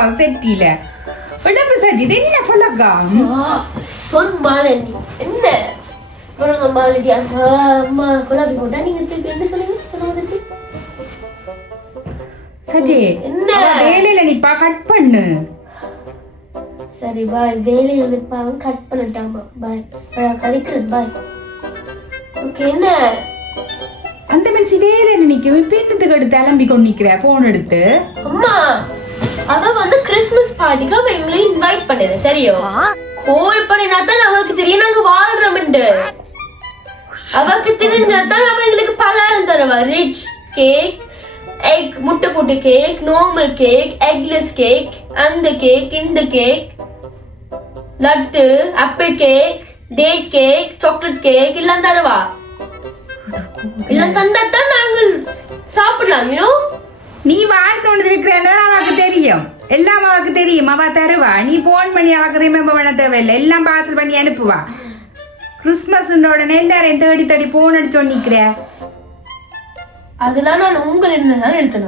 நிக்கிறோம் செட்டில. உடம்பு சஜி இது என்ன பழக்கா? மாலதி என்ன மாலதி அம்மா குழாபி போட்டா நீங்க திருப்பி என்ன சொல்லுங்க சஜி என்ன வேலையில நிப்பா கட் பண்ணு. சரி பாய், வேலையில நிப்பாங்க கட் பண்ணிட்டாமா பாய், கழிக்கிறது பாய். ஓகே என்ன அந்த மனுஷி வேலையில நிக்க பின்னத்துக்கு எடுத்து கிளம்பி கொண்டு நிக்கிற போன் எடுத்து. அம்மா அவ வந்து கிறிஸ்துமஸ் பார்ட்டிக்கு அவ எங்களை இன்வைட் பண்ணது சரியோ, கோல் பண்ணினாதான் அவளுக்கு தெரியும் நாங்க வாழ்றோம்ண்டு. அவளுக்கு தெரிஞ்சாதான் அவ எங்களுக்கு பலகாரம் தருவா. ரிச் கேக், எக் முட்டை போட்டு cake, normal cake, eggless cake, அந்த கேக் இந்த cake, laddu, apple cake, date cake, chocolate cake எல்லாம் தருவா. எல்லாம் தந்தாதான் நாங்கள் சாப்பிடலாம். நீ வாழ்க்கை இருக்கிறேன்னா அவக்கு தெரியும், எல்லாம் அவக்கு தெரியும். அவ தருவா. நீ போன் பண்ணி அவக்கு ரிமெம்பர் பண்ண தேவையில்லை, எல்லாம் பார்சல் பண்ணி அனுப்புவா. கிறிஸ்துமஸ் உடனே எல்லாரையும் தேடி தேடி போன் அடிச்சோ நிக்கிற. அதெல்லாம் நான் உங்கள் என்ன எடுத்தேன்.